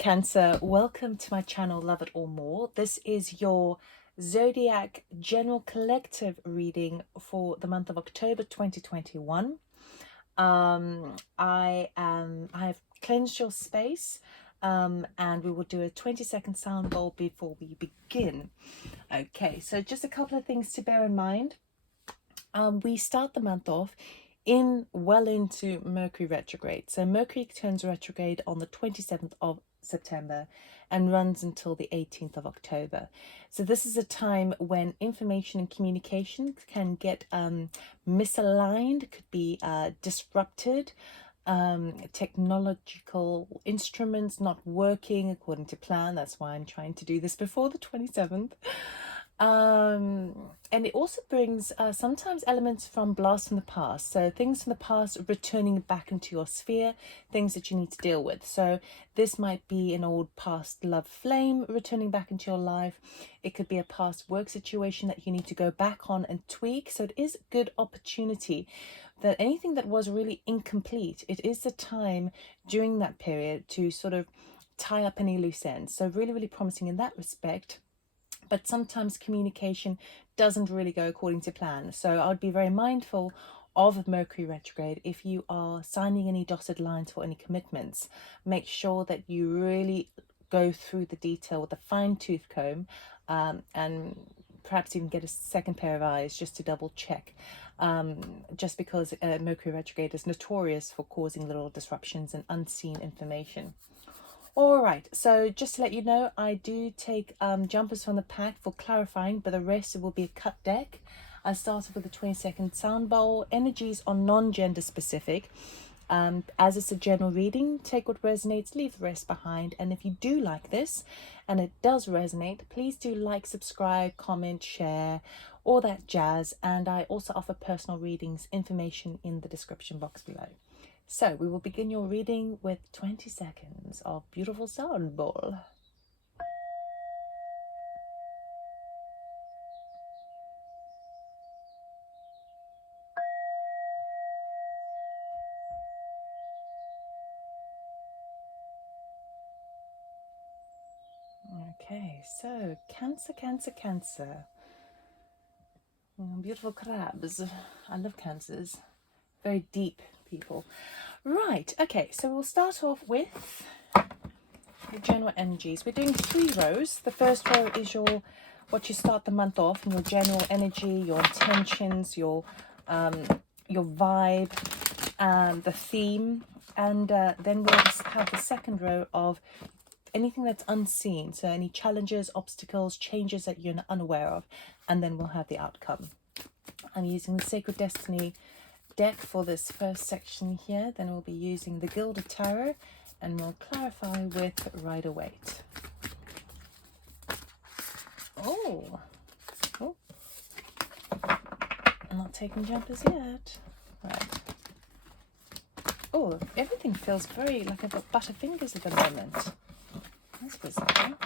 Cancer, welcome to my channel Love It or More. This is your zodiac general collective reading for the month of October 2021. I've cleansed your space, and we will do a 20-second sound bowl before we begin. Okay, so just a couple of things to bear in mind. We start the month off well into Mercury retrograde. So Mercury turns retrograde on the 27th of September and runs until the 18th of October. So this is a time when information and communication can get misaligned, could be disrupted, technological instruments not working according to plan. That's why I'm trying to do this before the 27th. And it also brings sometimes elements from blasts from the past. So things from the past returning back into your sphere, things that you need to deal with. So this might be an old past love flame returning back into your life. It could be a past work situation that you need to go back on and tweak. So it is a good opportunity that anything that was really incomplete, it is the time during that period to sort of tie up any loose ends. So really, really promising in that respect. But sometimes communication doesn't really go according to plan. So I would be very mindful of Mercury retrograde. If you are signing any dotted lines for any commitments, make sure that you really go through the detail with a fine-tooth comb, and perhaps even get a second pair of eyes just to double check, just because Mercury retrograde is notorious for causing little disruptions and unseen information. All right, so just to let you know, I do take jumpers from the pack for clarifying, but the rest will be a cut deck. I started with a 20-second sound bowl. Energies are non-gender specific. As it's a general reading, take what resonates, leave the rest behind. And if you do like this, and it does resonate, please do like, subscribe, comment, share, all that jazz. And I also offer personal readings, information in the description box below. So we will begin your reading with 20 seconds of beautiful sound bowl. Okay, so Cancer, Cancer, Cancer. Beautiful crabs. I love Cancers. Very deep people. Right, okay, so we'll start off with the general energies. We're doing 3 rows. The first row is what you start the month off, and your general energy, your intentions, your vibe, the theme, and then we'll have the second row of anything that's unseen, so any challenges, obstacles, changes that you're unaware of, and then we'll have the outcome. I'm using the Sacred Destiny deck for this first section here. Then we'll be using the Gilded Tarot, and we'll clarify with Rider-Waite. Oh, I'm not taking jumpers yet. Right. Oh, everything feels very like I've got butterfingers at the moment. That's bizarre.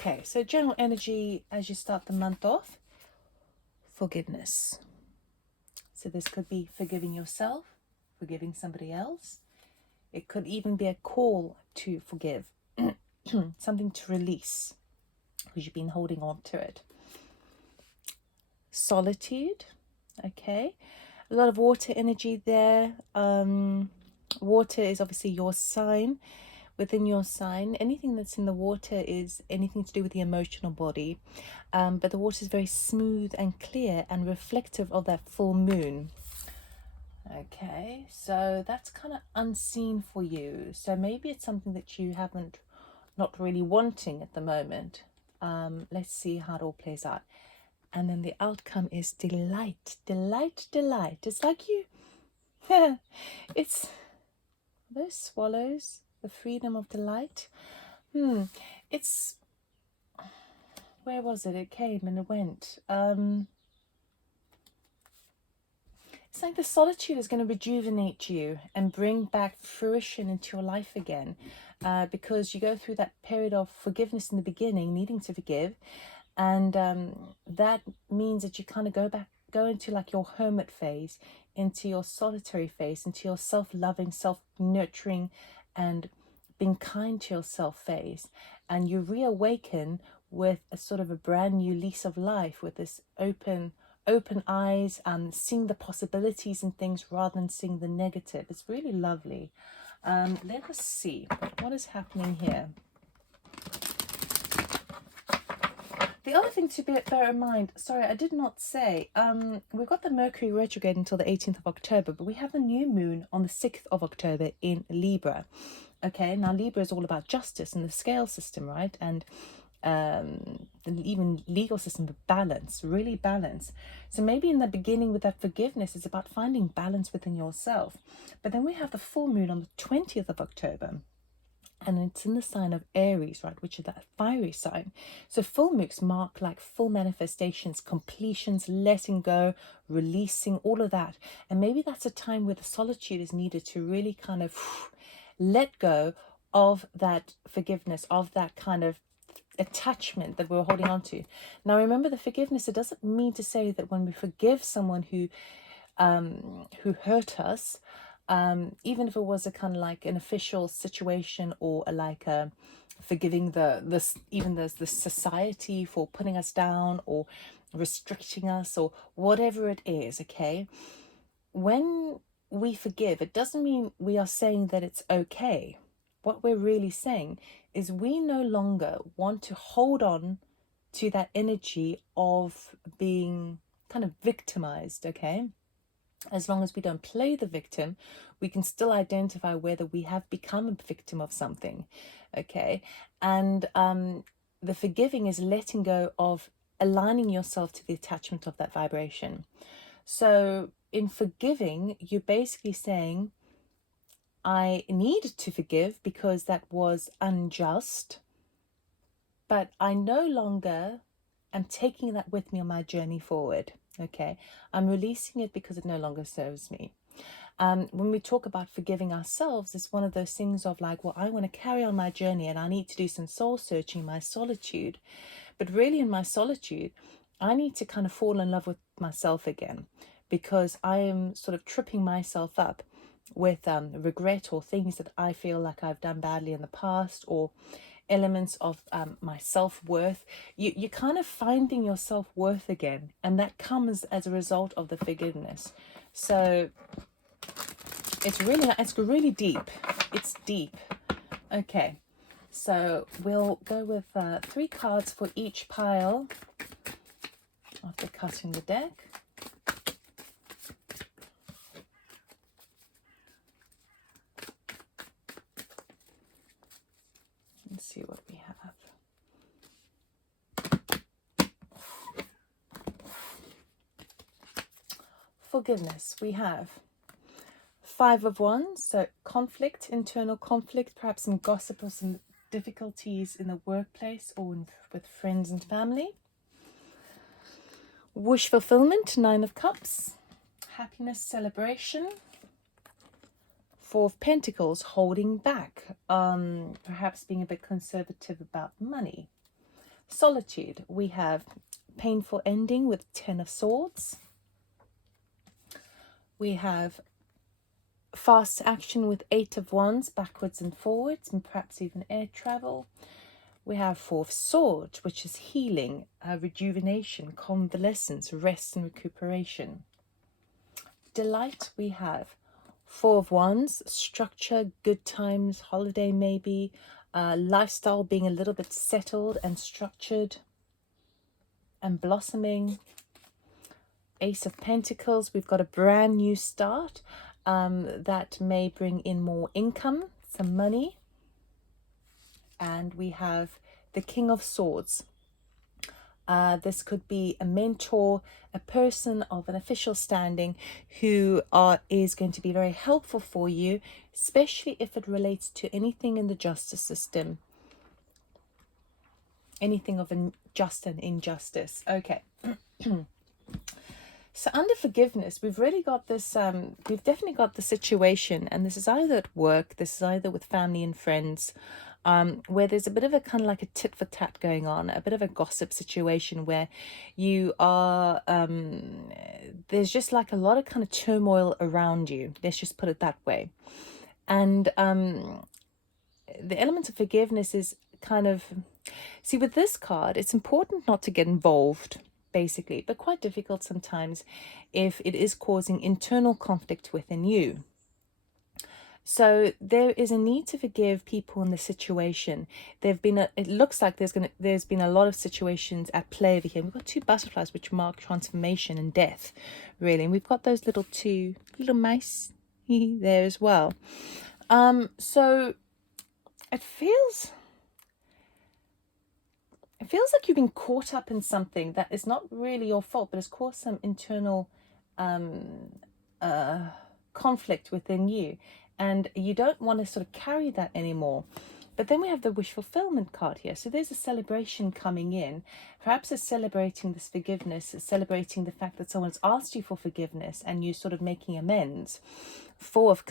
Okay, so general energy as you start the month off, forgiveness. So this could be forgiving yourself, forgiving somebody else. It could even be a call to forgive, something to release, because you've been holding on to it. Solitude, okay. A lot of water energy there. Water is obviously your sign. Within your sign, anything that's in the water is anything to do with the emotional body, but the water is very smooth and clear and reflective of that full moon. Okay, so that's kind of unseen for you, so maybe it's something that you haven't not really wanting at the moment. Let's see how it all plays out. And then the outcome is delight, delight, delight. It's like you it's those swallows, the freedom of delight. It's, where was it? It came and it went. It's like the solitude is going to rejuvenate you and bring back fruition into your life again, because you go through that period of forgiveness in the beginning, needing to forgive, and that means that you kind of go into like your hermit phase, into your solitary phase, into your self-loving, self-nurturing, and being kind to yourself phase, and you reawaken with a sort of a brand new lease of life, with this open eyes, seeing the possibilities in things rather than seeing the negative. It's really lovely. Let us see what is happening here. The other thing to bear in mind, sorry, I did not say, we've got the Mercury Retrograde until the 18th of October, but we have the new moon on the 6th of October in Libra. Okay, now Libra is all about justice and the scale system, right? And even legal system, but balance, really balance. So maybe in the beginning with that forgiveness, it's about finding balance within yourself. But then we have the full moon on the 20th of October. And it's in the sign of Aries, right, which is that fiery sign. So full moons mark like full manifestations, completions, letting go, releasing, all of that. And maybe that's a time where the solitude is needed to really kind of let go of that forgiveness, of that kind of attachment that we're holding on to. Now remember, the forgiveness, it doesn't mean to say that when we forgive someone who hurt us, even if it was a kind of like an official situation, or like a forgiving the society for putting us down or restricting us or whatever it is, okay? When we forgive, it doesn't mean we are saying that it's okay. What we're really saying is we no longer want to hold on to that energy of being kind of victimized, okay? As long as we don't play the victim, we can still identify whether we have become a victim of something, okay? And the forgiving is letting go of aligning yourself to the attachment of that vibration. So in forgiving, you're basically saying, I need to forgive because that was unjust, but I no longer am taking that with me on my journey forward. Okay, I'm releasing it because it no longer serves me. When we talk about forgiving ourselves, it's one of those things of like, well, I want to carry on my journey and I need to do some soul searching, my solitude. But really in my solitude, I need to kind of fall in love with myself again, because I am sort of tripping myself up with regret or things that I feel like I've done badly in the past, or elements of my self-worth. You're kind of finding your self-worth again, and that comes as a result of the forgiveness. So it's really deep. It's deep. Okay, so we'll go with 3 cards for each pile after cutting the deck. Let's see what we have. Forgiveness, we have 5 of Wands, so conflict, internal conflict, perhaps some gossip or some difficulties in the workplace or with friends and family. Wish fulfillment, 9 of Cups, happiness, celebration. 4 of Pentacles, holding back, perhaps being a bit conservative about money. Solitude, we have painful ending with 10 of Swords. We have fast action with 8 of Wands, backwards and forwards, and perhaps even air travel. We have 4 of Swords, which is healing, rejuvenation, convalescence, rest and recuperation. Delight, we have 4 of Wands, structure, good times, holiday maybe, lifestyle being a little bit settled and structured and blossoming. Ace of Pentacles, we've got a brand new start that may bring in more income, some money. And we have the King of Swords. This could be a mentor, a person of an official standing who is going to be very helpful for you, especially if it relates to anything in the justice system, anything of just an injustice. Okay. So under forgiveness, we've really got this, we've definitely got the situation, and this is either at work, this is either with family and friends, where there's a bit of a kind of like a tit for tat going on, a bit of a gossip situation where you are, there's just like a lot of kind of turmoil around you. Let's just put it that way. And the element of forgiveness is kind of, see, with this card, it's important not to get involved, basically, but quite difficult sometimes if it is causing internal conflict within you. So there is a need to forgive people in the situation. There've been it looks like there's been a lot of situations at play over here. We've got two butterflies which mark transformation and death, really, and we've got those two little mice there as well. So it feels like you've been caught up in something that is not really your fault, but has caused some internal conflict within you, and you don't want to sort of carry that anymore. But then we have the wish fulfillment card here. So there's a celebration coming in. Perhaps it's celebrating this forgiveness, it's celebrating the fact that someone's asked you for forgiveness and you're sort of making amends. Four of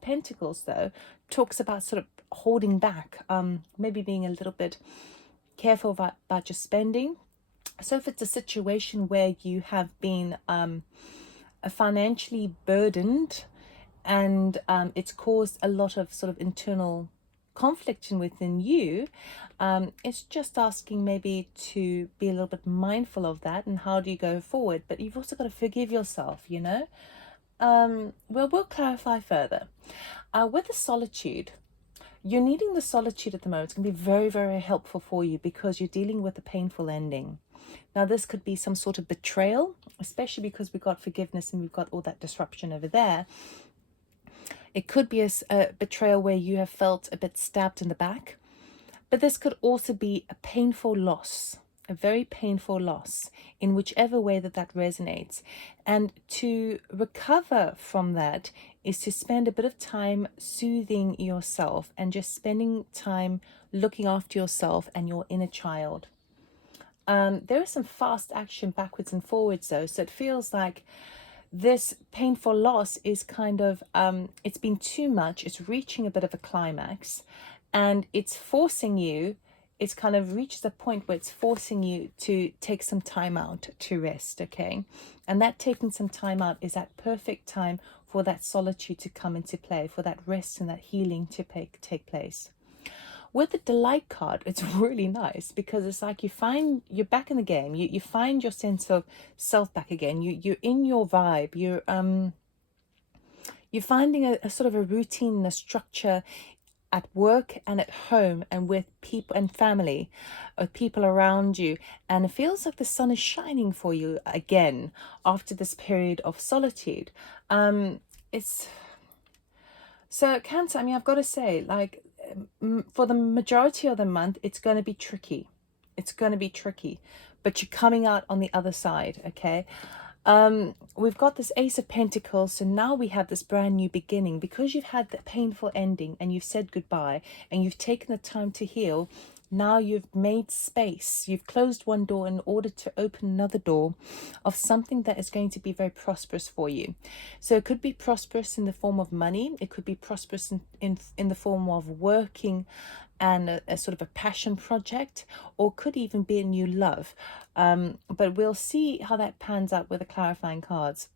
Pentacles, though, talks about sort of holding back, maybe being a little bit careful about your spending. So if it's a situation where you have been financially burdened, and it's caused a lot of sort of internal conflict within you, it's just asking maybe to be a little bit mindful of that, and how do you go forward. But you've also got to forgive yourself, you know. We'll clarify further. With the solitude, you're needing the solitude at the moment. It's going to be very, very helpful for you because you're dealing with a painful ending. Now, this could be some sort of betrayal, especially because we've got forgiveness and we've got all that disruption over there. It could be a betrayal where you have felt a bit stabbed in the back. But this could also be a painful loss, a very painful loss, in whichever way that resonates. And to recover from that is to spend a bit of time soothing yourself and just spending time looking after yourself and your inner child. There is some fast action backwards and forwards, though, so it feels like this painful loss is kind of, it's been too much, it's reaching a bit of a climax, and it's forcing you, it's kind of reached the point where it's forcing you to take some time out to rest, okay? And that taking some time out is that perfect time for that solitude to come into play, for that rest and that healing to take place. With the delight card, it's really nice because it's like you're back in the game. You find your sense of self back again. You're in your vibe. You're finding a sort of a routine and a structure at work and at home and with people and family, or people around you, and it feels like the sun is shining for you again after this period of solitude. It's so Cancer. I mean, I've got to say, like, for the majority of the month, it's going to be tricky. It's going to be tricky, but you're coming out on the other side, okay? We've got this Ace of Pentacles, so now we have this brand new beginning. Because you've had the painful ending and you've said goodbye and you've taken the time to heal, now you've made space. You've closed one door in order to open another door of something that is going to be very prosperous for you. So it could be prosperous in the form of money. It could be prosperous in the form of working and a sort of a passion project, or could even be a new love. But we'll see how that pans out with the clarifying cards.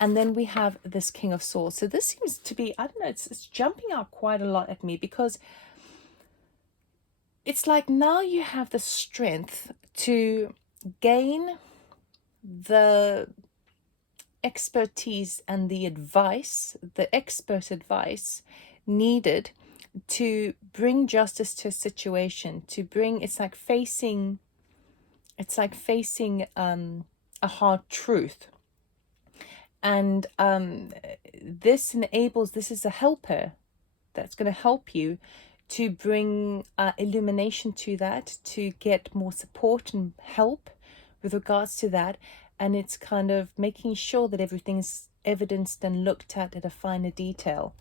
And then we have this King of Swords. So this seems to be, I don't know, it's jumping out quite a lot at me, because it's like now you have the strength to gain the expertise and the advice, the expert advice needed to bring justice to a situation, to bring, it's like facing a hard truth. And this is a helper that's going to help you to bring illumination to that, to get more support and help with regards to that. And it's kind of making sure that everything's evidenced and looked at a finer detail.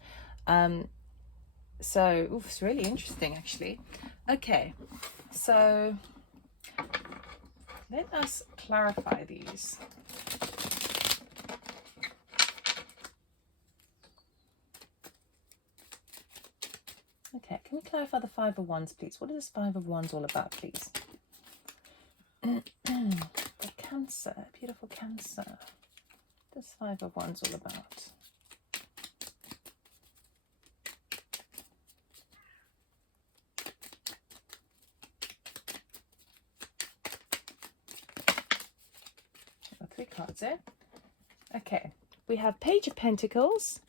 So it's really interesting, actually. Okay, so Let us clarify these. Okay, can we clarify the Five of Wands, please? What is this Five of Wands all about, please? The Cancer, beautiful Cancer. This Five of Wands all about. Three cards there. Okay, we have Page of Pentacles,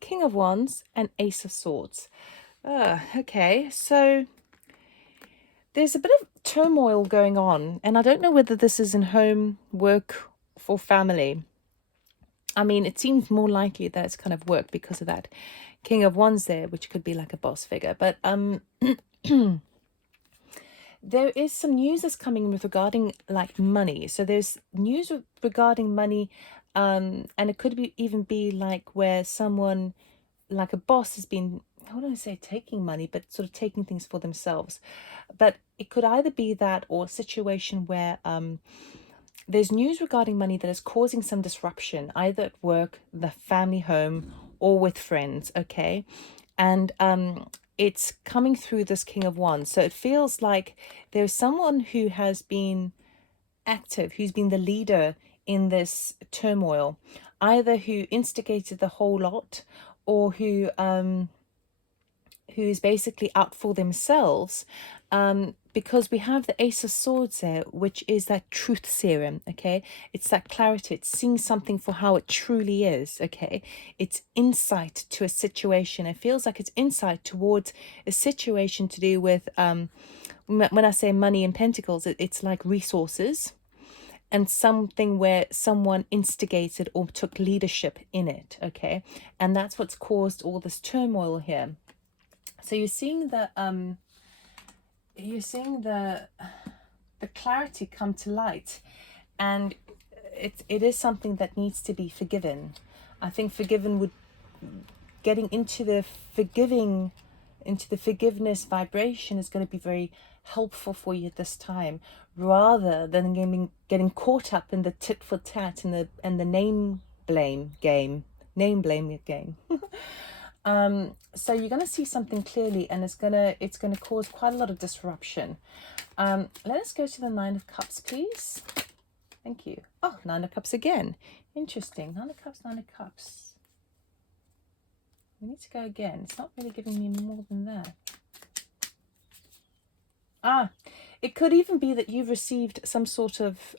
King of Wands, and Ace of Swords. Okay, so there's a bit of turmoil going on, and I don't know whether this is in home, work, or family. I mean, it seems more likely that it's kind of work because of that King of Wands there, which could be like a boss figure. But there is some news that's coming with regarding like money. So there's news regarding money, and it could be even be like where someone, like a boss, has been, I wouldn't say taking money, but sort of taking things for themselves. But it could either be that or a situation where there's news regarding money that is causing some disruption, either at work, the family home, or with friends, okay? And it's coming through this King of Wands. So it feels like there's someone who has been active, who's been the leader in this turmoil, either who instigated the whole lot or who is basically out for themselves, because we have the Ace of Swords there, which is that truth serum, okay? It's that clarity. It's seeing something for how it truly is, okay? It's insight to a situation. It feels like it's insight towards a situation to do with, when I say money in Pentacles, it's like resources, and something where someone instigated or took leadership in it, okay? And that's what's caused all this turmoil here. So you're seeing the clarity come to light, and it is something that needs to be forgiven. I think getting into the forgiveness vibration is going to be very helpful for you at this time, rather than getting caught up in the tit for tat and the name blame game. So you're going to see something clearly, and it's going to cause quite a lot of disruption. Let us go to the Nine of Cups, please. Thank you. Oh, Nine of Cups again. Interesting. Nine of Cups, Nine of Cups. We need to go again. It's not really giving me more than that. It could even be that you've received some sort of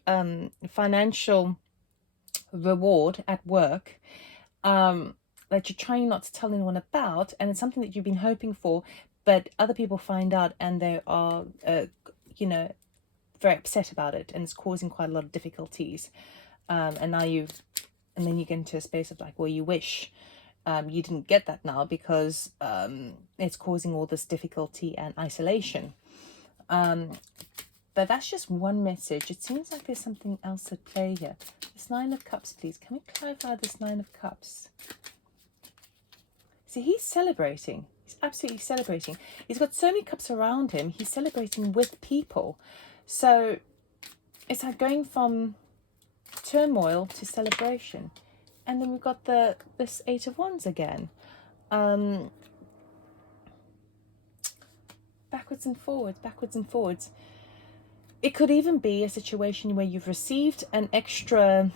financial reward at work, that you're trying not to tell anyone about, and it's something that you've been hoping for, but other people find out and they are, very upset about it, and it's causing quite a lot of difficulties. And then you get into a space of like, well, you wish you didn't get that now, because it's causing all this difficulty and isolation. But that's just one message. It seems like there's something else at play here. This Nine of Cups, please. Can we clarify this Nine of Cups? See, he's celebrating. He's absolutely celebrating. He's got so many cups around him. He's celebrating with people. So it's like going from turmoil to celebration. And then we've got this Eight of Wands again. Backwards and forwards, backwards and forwards. It could even be a situation where you've received an extra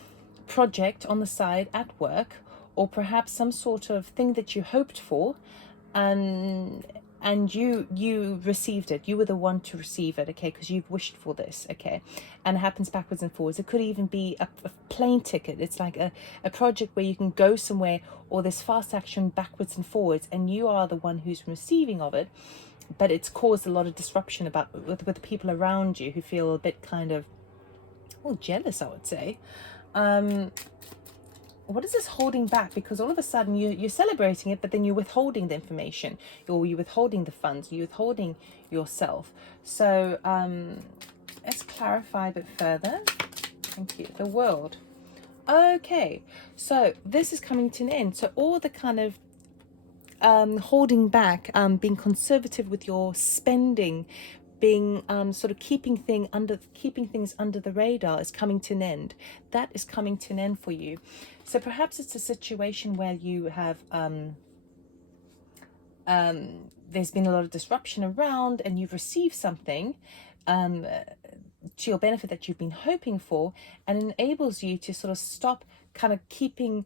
project on the side at work, or perhaps some sort of thing that you hoped for, and you received it. You were the one to receive it, okay, because you've wished for this, okay? And it happens backwards and forwards. It could even be a plane ticket. It's like a project where you can go somewhere, or this fast action backwards and forwards, and you are the one who's receiving of it, but it's caused a lot of disruption with the people around you, who feel a bit kind of, well, jealous, I would say. What is this holding back? Because all of a sudden you're celebrating it, but then you're withholding the information, or you're withholding the funds, you're withholding yourself. So let's clarify a bit further. Thank you. The World. Okay, so this is coming to an end. So all the kind of holding back, being conservative with your spending, being sort of keeping things under the radar is coming to an end. That is coming to an end for you. So perhaps it's a situation where you have there's been a lot of disruption around, and you've received something to your benefit that you've been hoping for, and enables you to sort of stop kind of keeping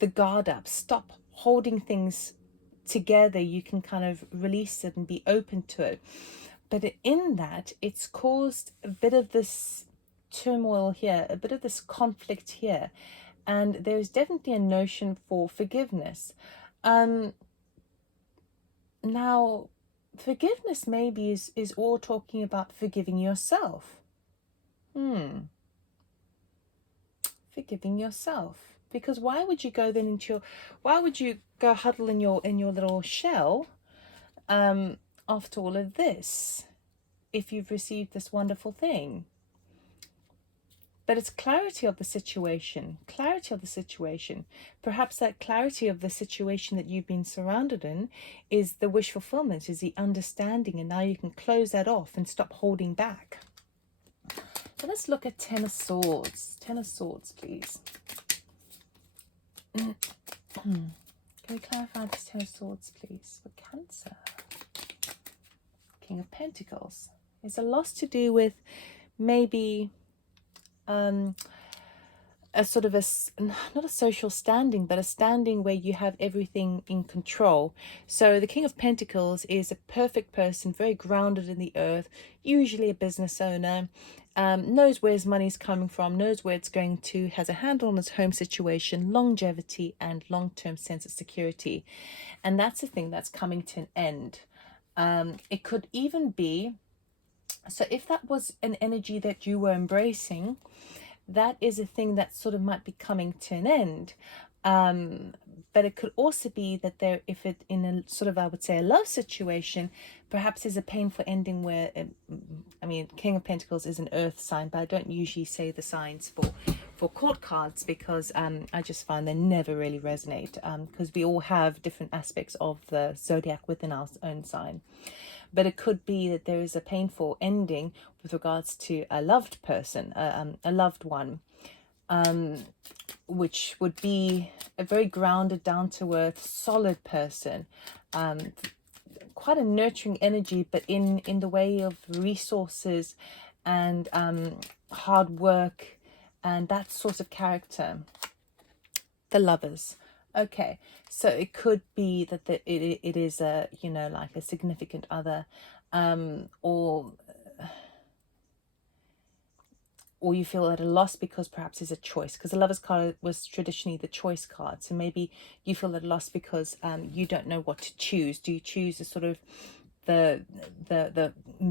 the guard up, stop holding things together. You can kind of release it and be open to it. But in that, it's caused a bit of this turmoil here, a bit of this conflict here, and there's definitely a notion for forgiveness. Now, forgiveness maybe is all talking about forgiving yourself. Forgiving yourself. Because why would you go then why would you go huddle in your little shell after all of this, if you've received this wonderful thing? But it's clarity of the situation, Perhaps that clarity of the situation that you've been surrounded in is the wish fulfillment, is the understanding, and now you can close that off and stop holding back. So let's look at Ten of Swords. Ten of Swords, please. Can we clarify this Ten of Swords, please, for Cancer? King of Pentacles. It's a loss to do with maybe a sort of not a social standing, but a standing where you have everything in control. So the King of Pentacles is a perfect person, very grounded in the earth, usually a business owner, knows where his money's coming from, knows where it's going to, has a handle on his home situation, longevity and long-term sense of security. And that's the thing that's coming to an end. It could even be, so if that was an energy that you were embracing, that is a thing that sort of might be coming to an end. But it could also be that if it in a sort of, I would say, a love situation, perhaps there's a painful ending where, I mean, King of Pentacles is an earth sign, but I don't usually say the signs for court cards, because I just find they never really resonate, because we all have different aspects of the zodiac within our own sign. But it could be that there is a painful ending with regards to a loved person, a loved one, which would be a very grounded, down-to-earth, solid person, quite a nurturing energy, but in the way of resources and hard work and that sort of character. The Lovers. Okay, so it could be that it is a, you know, like a significant other, or you feel at a loss because perhaps there's a choice, because the Lovers card was traditionally the choice card. So maybe you feel at a loss because you don't know what to choose. Do you choose the sort of the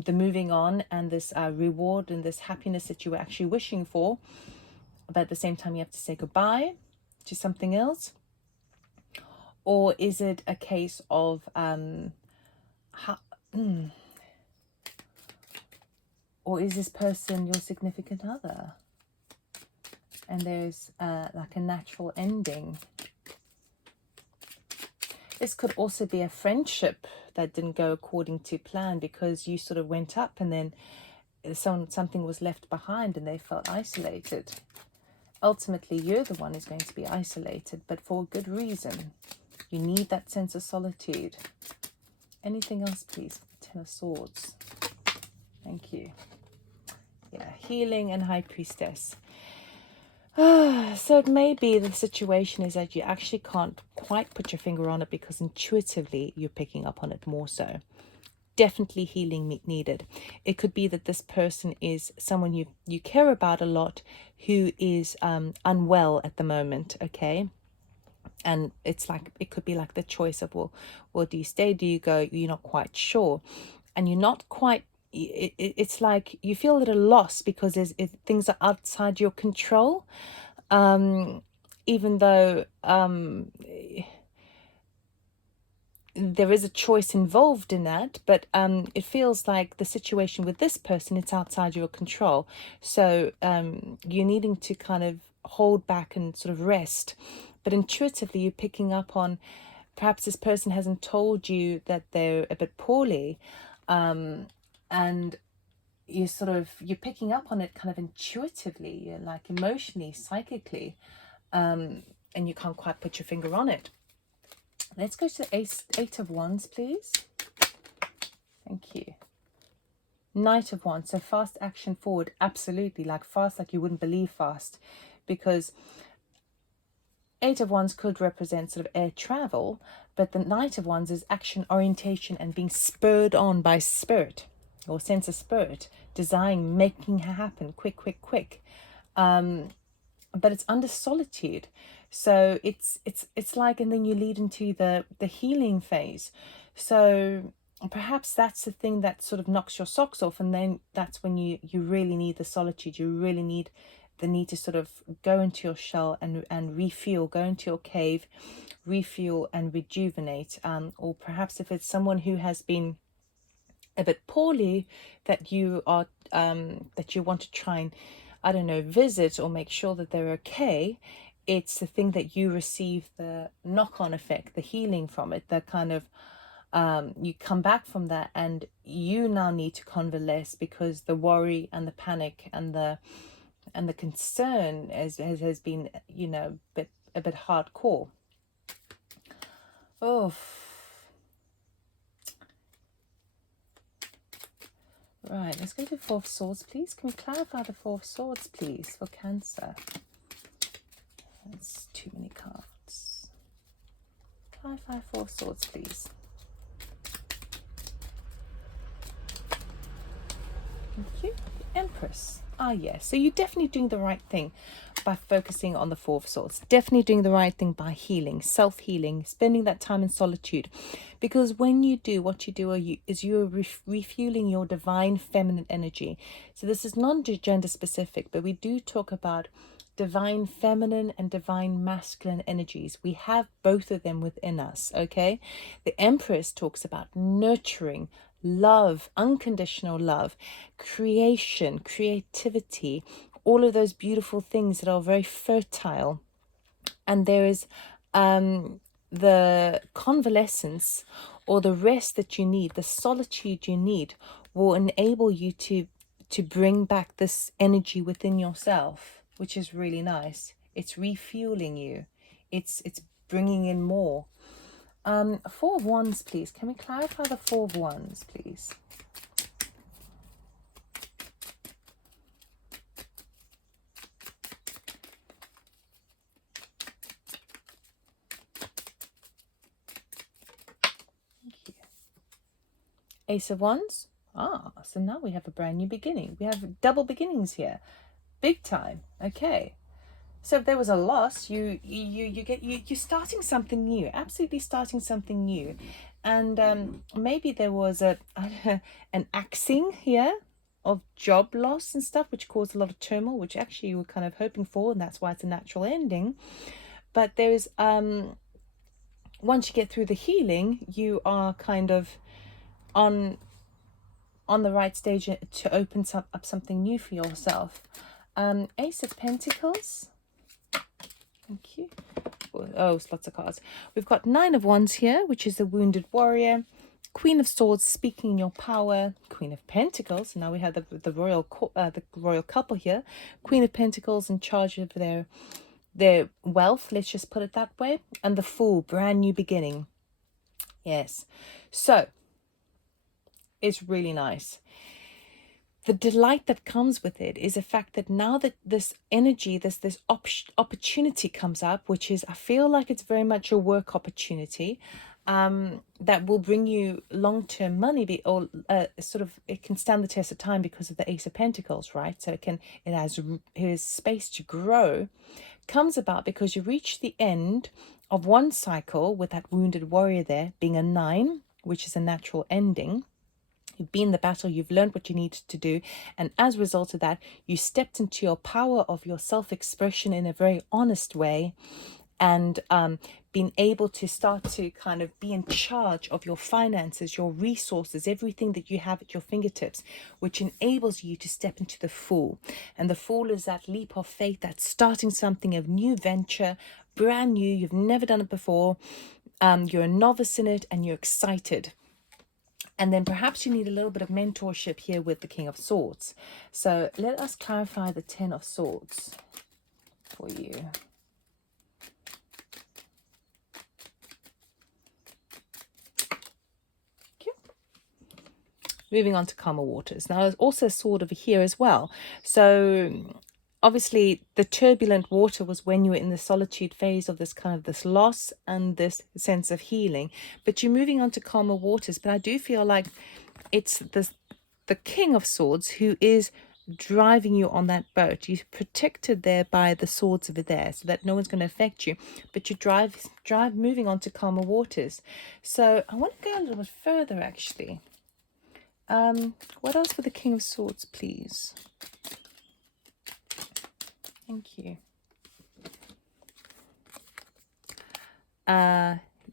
moving on and this reward and this happiness that you were actually wishing for, but at the same time you have to say goodbye to something else? Or is it a case of or is this person your significant other, and there's like a natural ending? This could also be a friendship that didn't go according to plan, because you sort of went up and then something was left behind and they felt isolated. Ultimately, you're the one who's going to be isolated, but for a good reason. You need that sense of solitude. Anything else, please? Ten of Swords. Thank you. Yeah, healing and High Priestess. So it may be the situation is that you actually can't quite put your finger on it, because intuitively you're picking up on it more so. Definitely healing needed. It could be that this person is someone you care about a lot, who is unwell at the moment, okay? And it's like, it could be like the choice of, well, do you stay, do you go? You're not quite sure, and you're not quite, it's like you feel at a loss because things are outside your control, even though there is a choice involved in that, but it feels like the situation with this person, it's outside your control. So you're needing to kind of hold back and sort of rest. But intuitively, you're picking up on, perhaps this person hasn't told you that they're a bit poorly, and you're picking up on it kind of intuitively, like emotionally, psychically, and you can't quite put your finger on it. Let's go to the Eight of Wands, please. Thank you. Knight of Wands, so fast action forward, absolutely, like fast, like you wouldn't believe fast, because Eight of Wands could represent sort of air travel, but the Knight of Wands is action, orientation, and being spurred on by spirit, or sense of spirit, design, making it happen, quick, quick, quick. But it's under solitude, so it's like, and then you lead into the healing phase. So perhaps that's the thing that sort of knocks your socks off, and then that's when you really need the solitude. You really need the need to sort of go into your shell and refuel, go into your cave, refuel and rejuvenate. Or perhaps if it's someone who has been a bit poorly, that you are that you want to try and, I don't know, visit or make sure that they're okay, it's the thing that you receive the knock-on effect, the healing from it, the kind of you come back from that, and you now need to convalesce, because the worry and the panic and the concern has been, you know, a bit hardcore. Oh, right, let's go to Four of Swords, please. Can we clarify the Four of Swords, please, for Cancer? That's too many cards. Clarify Four of Swords, please. Thank you. The Empress. Ah, yes. So you're definitely doing the right thing by focusing on the Four of Swords. Definitely doing the right thing by healing, self-healing, spending that time in solitude. Because when you do, what you do is you're refueling your divine feminine energy. So this is non-gender specific, but we do talk about divine feminine and divine masculine energies. We have both of them within us, okay? The Empress talks about nurturing, love, unconditional love, creation, creativity, all of those beautiful things that are very fertile. And there is the convalescence, or the rest that you need, the solitude you need, will enable you to bring back this energy within yourself, which is really nice. It's refueling you. It's bringing in more. Four of Wands, please. Can we clarify the Four of Wands, please? Thank you. Ace of Wands. Ah, so now we have a brand new beginning. We have double beginnings here. Big time. Okay. So if there was a loss, you're starting something new, absolutely starting something new. And maybe there was an axing here of job loss and stuff, which caused a lot of turmoil, which actually you were kind of hoping for, and that's why it's a natural ending. But there's once you get through the healing, you are kind of on the right stage to open up something new for yourself. Ace of Pentacles. Thank you. Oh, lots of cards. We've got Nine of Wands here, which is the wounded warrior. Queen of Swords, speaking in your power. Queen of Pentacles. Now we have the royal couple here. Queen of Pentacles in charge of their wealth. Let's just put it that way. And the Fool, brand new beginning. Yes. So it's really nice. The delight that comes with it is the fact that now that this energy, this opportunity comes up, which is, I feel like it's very much a work opportunity, that will bring you long-term money, or sort of, it can stand the test of time because of the Ace of Pentacles, right? So it has space to grow, comes about because you reach the end of one cycle with that wounded warrior there being a 9, which is a natural ending. You've been in the battle, you've learned what you need to do, and as a result of that, you stepped into your power of your self-expression in a very honest way, and being able to start to kind of be in charge of your finances, your resources, everything that you have at your fingertips, which enables you to step into the Fool. And the Fool is that leap of faith, that's starting something, a new venture, brand new, you've never done it before, you're a novice in it, and you're excited. And then perhaps you need a little bit of mentorship here with the King of Swords. So let us clarify the Ten of Swords for you. Moving on to calmer waters. Now, there's also a sword over here as well. So obviously the turbulent water was when you were in the solitude phase of this kind of this loss and this sense of healing. But you're moving on to calmer waters. But I do feel like it's the King of Swords who is driving you on that boat. You're protected there by the swords over there so that no one's going to affect you. But you drive moving on to calmer waters. So I want to go a little bit further actually. What else for the King of Swords, please? Thank you.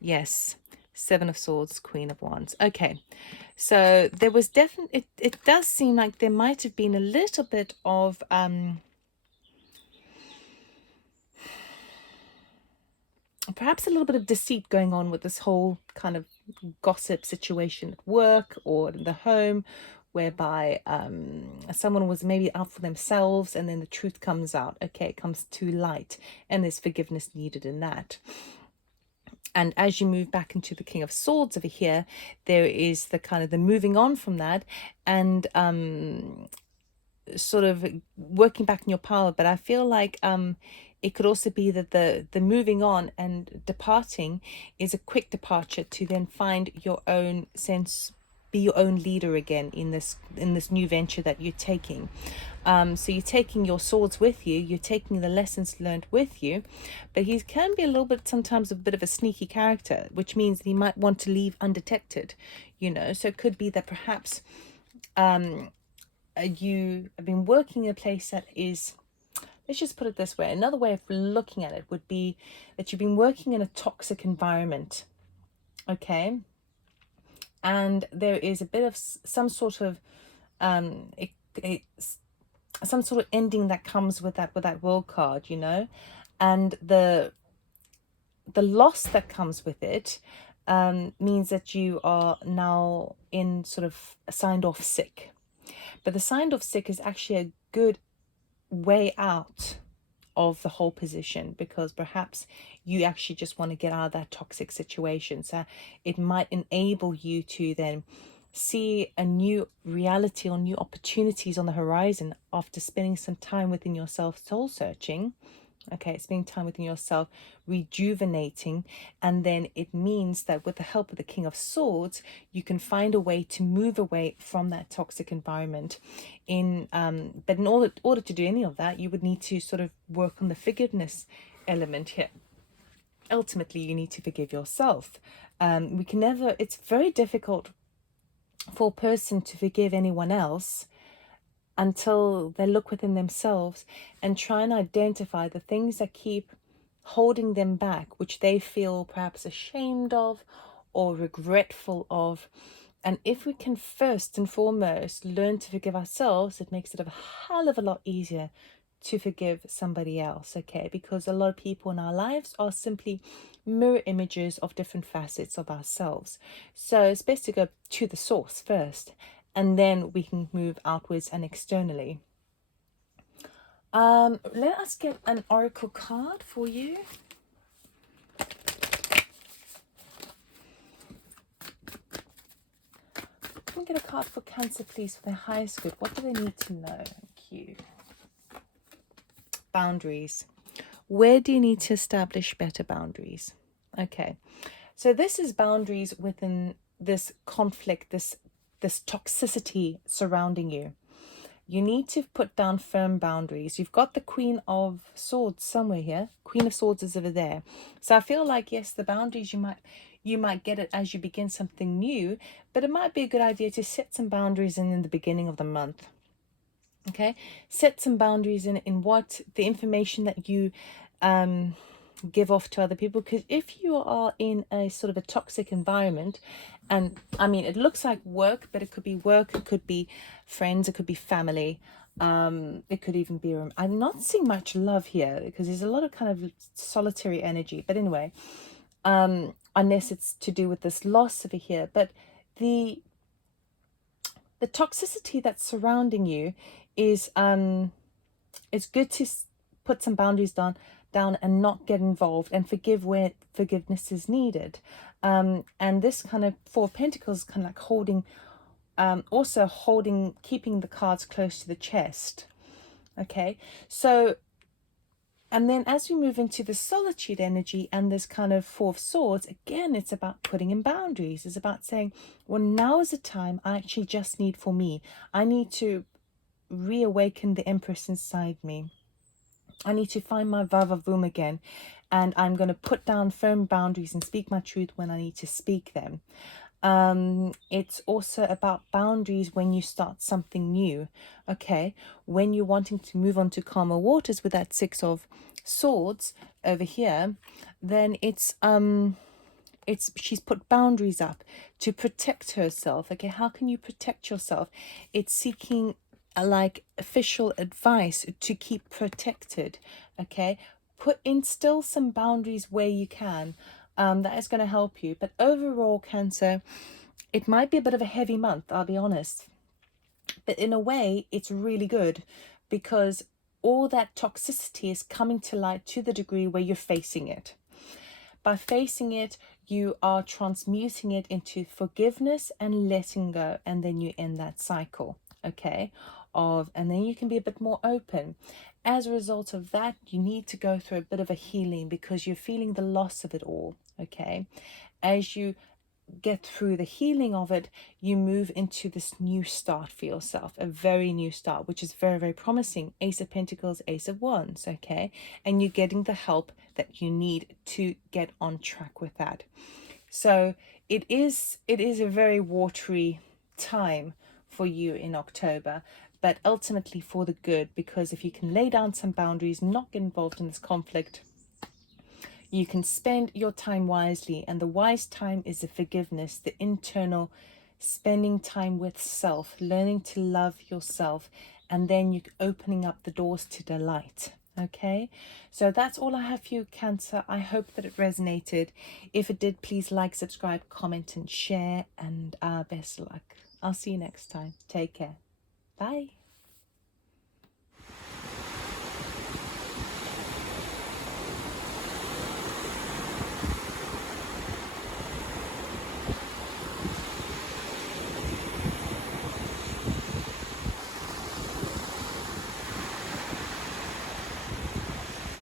Yes. Seven of Swords, Queen of Wands. Okay. So there was definitely, it does seem like there might have been a little bit of, perhaps a little bit of deceit going on with this whole kind of gossip situation at work or in the home, whereby someone was maybe out for themselves and then the truth comes out. Okay, it comes to light and there's forgiveness needed in that. And as you move back into the King of Swords over here, there is the kind of the moving on from that and sort of working back in your power. But I feel like it could also be that the moving on and departing is a quick departure to then find your own sense, be your own leader again in this new venture that you're taking. So you're taking your swords with you, you're taking the lessons learned with you, but he can be a little bit, sometimes a bit of a sneaky character, which means that he might want to leave undetected, you know. So it could be that perhaps you have been working in a place that is, let's just put it this way, another way of looking at it would be that you've been working in a toxic environment, okay, and there is a bit of some sort of some sort of ending that comes with that world card, you know, and the loss that comes with it means that you are now in sort of signed off sick. But the signed off sick is actually a good way out of the whole position, because perhaps you actually just want to get out of that toxic situation. So it might enable you to then see a new reality or new opportunities on the horizon after spending some time within yourself, soul searching. Okay, spending time within yourself, rejuvenating, and then it means that with the help of the King of Swords, you can find a way to move away from that toxic environment. But in order to do any of that, you would need to sort of work on the forgiveness element here. Ultimately, you need to forgive yourself. It's very difficult for a person to forgive anyone else until they look within themselves and try and identify the things that keep holding them back, which they feel perhaps ashamed of or regretful of. And if we can first and foremost learn to forgive ourselves, it makes it a hell of a lot easier to forgive somebody else, okay? Because a lot of people in our lives are simply mirror images of different facets of ourselves. So it's best to go to the source first, and then we can move outwards and externally. Let us get an oracle card for you. Can we get a card for Cancer, please, for their highest good? What do they need to know? Thank you. Boundaries. Where do you need to establish better boundaries? Okay, so this is boundaries within this conflict, this toxicity surrounding you. You need to put down firm boundaries. You've got the Queen of Swords somewhere here. Queen of Swords is over there. So I feel like, yes, the boundaries, you might get it as you begin something new, but it might be a good idea to set some boundaries in the beginning of the month. Okay, set some boundaries in what the information that you give off to other people, because if you are in a sort of a toxic environment, and I mean it looks like work, but it could be work, it could be friends, it could be family, it could even be I'm not seeing much love here because there's a lot of kind of solitary energy, but anyway, unless it's to do with this loss over here. But the the toxicity that's surrounding you is it's good to put some boundaries down and not get involved, and forgive where forgiveness is needed. And this kind of Four of Pentacles kind of like holding, also holding, keeping the cards close to the chest. Okay, so, and then as we move into the Solitude energy and this kind of Four of Swords, again, it's about putting in boundaries. It's about saying, well, now is the time I actually just need for me. I need to reawaken the Empress inside me. I need to find my va-va-voom again. And I'm going to put down firm boundaries and speak my truth when I need to speak them. It's also about boundaries when you start something new. Okay, when you're wanting to move on to calmer waters with that Six of Swords over here, then it's she's put boundaries up to protect herself. Okay, how can you protect yourself? It's seeking like official advice to keep protected. Okay, instill some boundaries where you can. That is going to help you. But overall, Cancer, it might be a bit of a heavy month, I'll be honest. But in a way, it's really good, because all that toxicity is coming to light to the degree where you're facing it. By facing it, you are transmuting it into forgiveness and letting go, and then you end that cycle, okay, and then you can be a bit more open. As a result of that, you need to go through a bit of a healing, because you're feeling the loss of it all, okay. As you get through the healing of it, you move into this new start for yourself, a very new start, which is very, very promising. Ace of Pentacles, Ace of Wands, okay, and you're getting the help that you need to get on track with that. So it is a very watery time for you in October, but ultimately for the good, because if you can lay down some boundaries, not get involved in this conflict, you can spend your time wisely. And the wise time is the forgiveness, the internal spending time with self, learning to love yourself, and then you're opening up the doors to delight. Okay, so that's all I have for you, Cancer. I hope that it resonated. If it did, please like, subscribe, comment, and share. And best of luck. I'll see you next time. Take care. Bye.